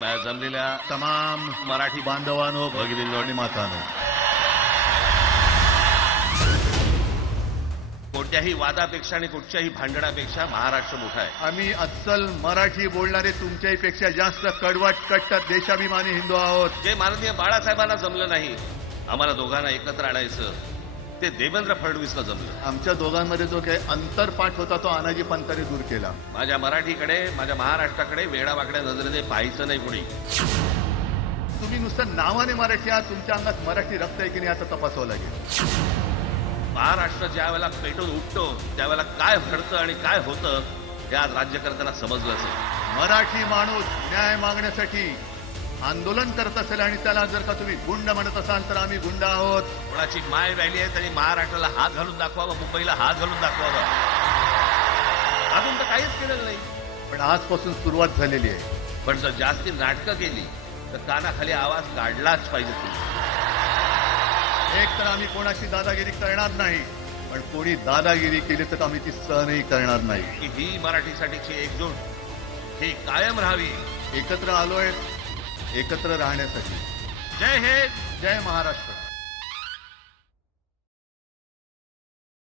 जमलेल्या तमाम मराठी बांधवांनो, भगिनींनो आणि मातांनो, कोणत्याही वादापेक्षा आणि कुठच्याही भांडणापेक्षा महाराष्ट्र मोठा आहे. आम्ही अस्सल मराठी बोलणारे तुमच्याही पेक्षा जास्त कडवट कट्टर देशाभिमानी हिंदू आहोत. जे माननीय बाळासाहेबांना जमलं नाही आम्हाला दोघांना एकत्र आणायचं, ते देवेंद्र फडणवीसला जमलं. आमच्या दोघांमध्ये जो काही अंतरपाठ होता तो अनाजी पंतांनी दूर केला. माझ्या मराठीकडे, माझ्या महाराष्ट्राकडे वेडावाकड्या नजरेने पाहायचं नाही कुणी. तुम्ही नुसतं नावाने मराठी आहात, तुमच्या अंगात मराठी रक्त आहे की नाही आता तपासावं लागेल. महाराष्ट्र ज्या वेळेला पेटून उठतो त्यावेळेला काय घडतं आणि काय होतं हे आज राज्यकर्त्यांना समजलं असेल. मराठी माणूस न्याय मागण्यासाठी आंदोलन करत असेल आणि त्याला जर का तुम्ही गुंड म्हणत असाल तर आम्ही गुंड आहोत. कोणाची माय व्हायली आहे त्यांनी महाराष्ट्राला हात घालून दाखवावं, मुंबईला हात घालून दाखवावं. अजून तर काहीच केलेलं नाही, पण आजपासून सुरुवात झालेली आहे. पण जर जास्ती नाटकं केली तर कानाखाली आवाज काढलाच पाहिजे. एक तर आम्ही कोणाची दादागिरी करणार नाही, पण कोणी दादागिरी केली तर आम्ही ती सहनही करणार नाही. की ही मराठीसाठीची एकजूट ही कायम राहावी. एकत्र आलोय एकत्र राहण्यासाठी. जय हिंद, जय महाराष्ट्र.